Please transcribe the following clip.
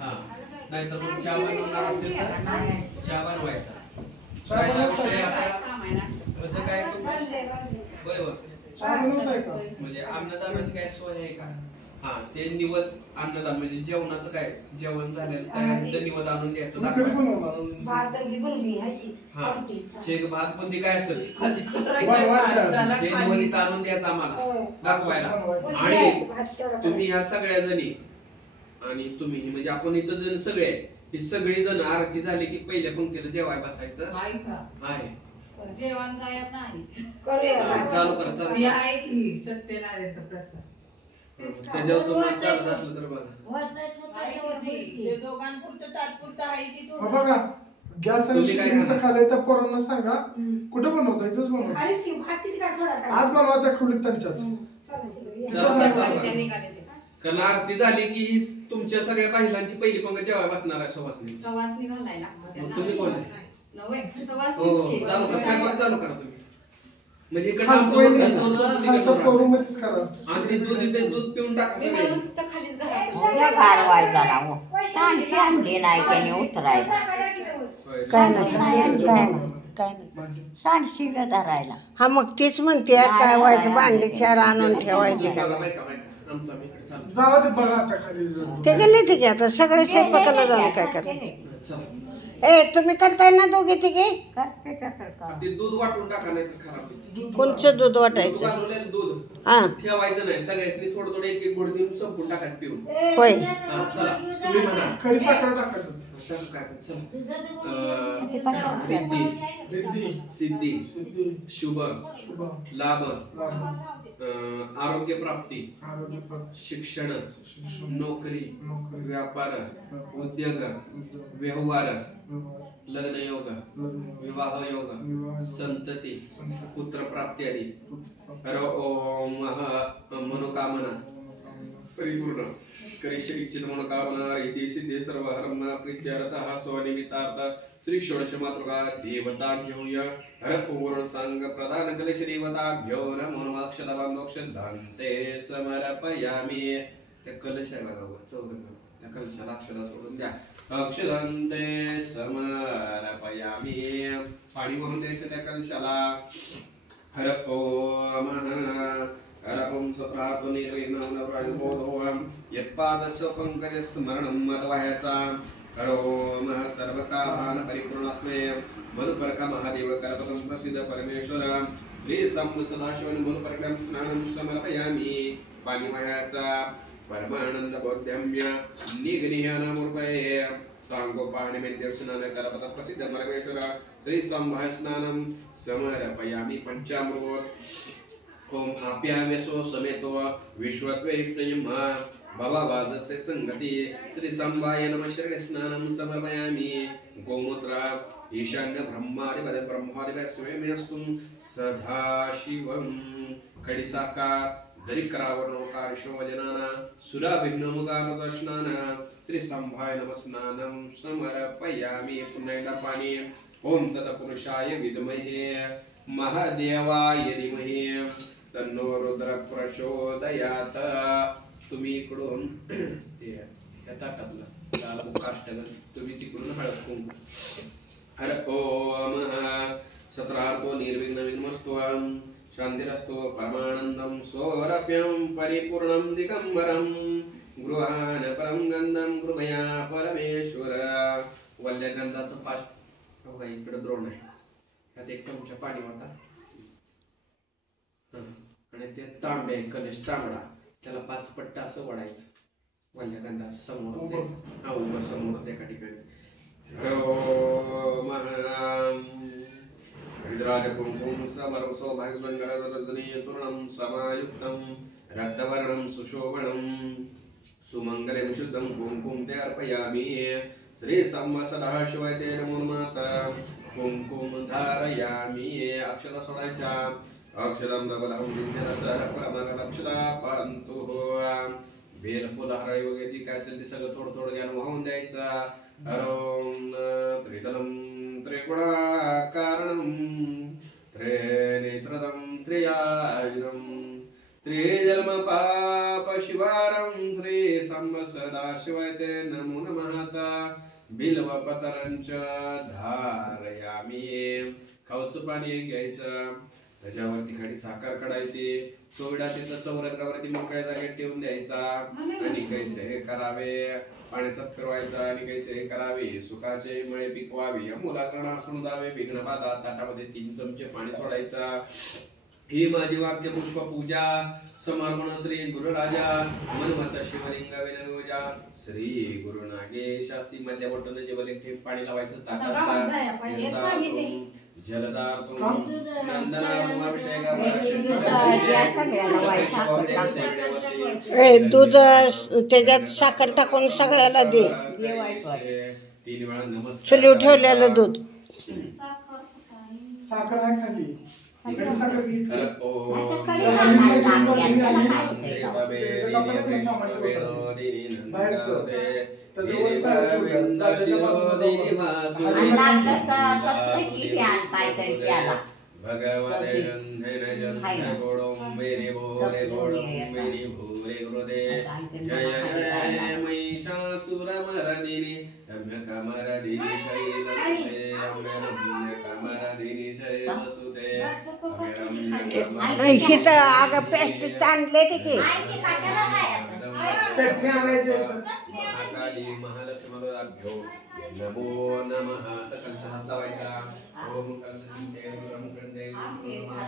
हा नाहीतर मग चहा बनवणार असेल तर चहा बनवायचा. काय म्हणजे अन्नदानाची काय सोय आहे का? हा ते निवद अन्नदान म्हणजे जेवणाचं काय जेवण झालेलं त्यानंतर निवद आणून द्यायचं हा शेक भात बुंदी काय असेल ते निवद आणून द्यायचं आम्हाला दाखवायला. आणि तुम्ही ह्या सगळ्या जणी आणि तुम्ही म्हणजे आपण इथं जण सगळे ही सगळी जण आरती झाली की पहिल्या पंक्तीला जेवाय बसायचं आहे. जेवण जायत नाही चालू करा चालू आहे की सत्यनारायणचा प्रसाद त्याच्यावर तुम्हाला चालत असलं तर बघा दोघांपुरतं तात्पुरतं आहे की बघा गॅस आणि खाली त्या पोरांना सांगा कुठं बनवता इथंच बनवता आज बनवा त्या खोलीत त्यांच्याच. कारण आरती झाली की तुमच्या सगळ्या महिलांची पहिली पंगत जेवाय बसणार आहे सवासनी घालायला. तुम्ही कोण हो चालू करा चालू करा तुम्ही म्हणजे इकडे आणि ते दूध पिऊन टाकायचं धरायला. हा मग तीच म्हणते काय व्हायचं भांडी चार आणून ठेवायचे का ते का नाही ठीक आहे. आता सगळे स्वयंपाकाला जाऊन काय करायचं. ए तुम्ही करताय ना दोघे तिघे दूध वाटून टाका नाही तर खराब होईल. कोणचं दूध वाटायचं दूध हा ठेवायचं नाही सगळ्यांनी थोडं थोडं एक एक गोड देऊन संपून टाकायचं पिऊन. होय चला तुम्ही म्हणा खडी साखर टाकायचं रिद्धी सिद्धी शुभ लाभ आरोग्य प्राप्ती शिक्षण नोकरी व्यापार उद्योग व्यवहार लग्न योग विवाह योग संतती पुत्र प्राप्ती आदी मनोकामना परिपूर्ण करिष्य इच्छित मनोकामना रिद्धी सिद्धी सर्व हरम प्रीत्यर्थः स्वनिमित्तार्थ श्री षोडश मातृका देवताभ्यो हर पूर्ण संग प्रदान कलेश देवताभ्यो नमो नमः अक्षदाबांधोक्षदान्ते समर्पयामि. त्या कलश आहे बघा चौरंग त्या कलशाला अक्षदा सोडून द्या. अक्षदान्ते समर्पयामि पाणी वाहून द्यायचं त्या कलशाला. हर ओम हर ओम सत्रातो निर्विघ्नं नवराजबोधोऽहं यत्पादस्य पंकज स्मरणं मदवाह्याचा. हर ओम सर्वकामान परिपूर्णात्मे मधुपर्का महादेव कल्पकं प्रसिद्ध परमेश्वर श्री शंभु सदाशिवन मधुपर्कं स्नानं समर्पयामि. पाणी वाह्याचा परमानंद बौद्धम्य निघ्निह्यानमूर्तये सांगोपानिमेत्य स्नान कल्पक प्रसिद्ध परमेश्वर श्री शंभु स्नानं समर्पयामि. पंचामृत ओम आप्याम्यसो समेतो विश्वत्वैष्णयम् भववादस्य संगति श्री संभाय नमः शरणे स्नानं समर्पयामि. गोमूत्र ईशान्य ब्रह्मादिपद ब्रह्मादिपद स्वयमेस्तुं सदाशिवं. खडिसाकार दरिक्रावणोकार शोभजनाना सुराभिघ्नमुगारदर्शनान श्री संभाय नमः स्नानं समर्पयामि. पुन्हा एकदा पाणी. ओम तत्पुरुषाय विद्महे महादेवाय धीमहि तन्नो रुद्र प्रचोदयात्. तुम्ही इकडून ते टाकलं काष्टगण तुम्ही तिकडून हळद कुंकू. हर ओम सत्रार्को निर्विघ्न विघ्नमस्तु शांतिरस्तु परमानंदं सौरभ्यं परिपूर्णं दिगंबरं गृहान परं गंधं कृपया परमेश्वर. वल्यगंधाचं पाच बघा इकडे द्रोण आहे त्यात एक चमचा पाणी होता आणि ते तांबे कलश तांबडा त्याला 5 पट्टा असं वडायचं वल्यगंधाचं समोरच हा उभं समोरच एका ठिकाणी. ओम हरिद्राज कुंकुम समर सौभाग्यमंगल रजनी तूर्णं समायुक्तं रक्तवर्णं सुशोभनं सुमंगलं शुद्धं कुंकुम ते अर्पयामि. श्री शंभ सदाशिवाय ते नमो नमः. कुंकुम धारयामि. अक्षता सोडायच्या. अक्षरं बबलहं विद्येनसर परमरक्षला पांतु. बेलफुल हरळी वगैरे जी काय असेल ते सगळं थोडं थोडं ज्ञान वाहून द्यायचं. हरोम त्रिदलं त्रिगुणाकारणं त्रिनेत्रदं त्रियायुधं त्रिजन्म पाप शिवारं श्री सांब सदा शिवाय ते नमो नमः बिल्व पतरंच धारयामी खाऊचं पाणी घ्यायचं त्याच्यावरती खाली साखर काढायची तोडा तिथं चौरंगावरती मोकळ्या जागेत ठेवून द्यायचा आणि कैसे हे करावे पाण्याचा फिरवायचा आणि कैसे हे करावे सुखाचे मळे पिकवावे मुलाचं नासून जावे विघ्न बाधा ताटामध्ये 3 चमचे पाणी सोडायचा ही माझी वाक्य पुष्प पूजा समर्पण श्री गुरुराजा मनमत शिवलिंग विनोजा श्री गुरु नागेशासी मध्य बटन जेवले ठेप पाणी लावायचं ताटात जलदार दूध त्याच्यात साखर टाकून सगळ्याला दे 3 वेळा नमस्कार चुलीवर ठेवलेलं दूध साखर आहे खाली साखर घे. भगवते जय जय महिषासुरमर्दिनी रम्यकमरदिनी शैलसुते रम्यकमरदिनी शैलसुते हिट अगं पेस्ट चांगले ते की चटणी आणायची महाकाली महालक्ष्मराभ्यो नमो नमः कलशात लावायचा ओम कलशंते गुरं कृंदे ब्रह्मा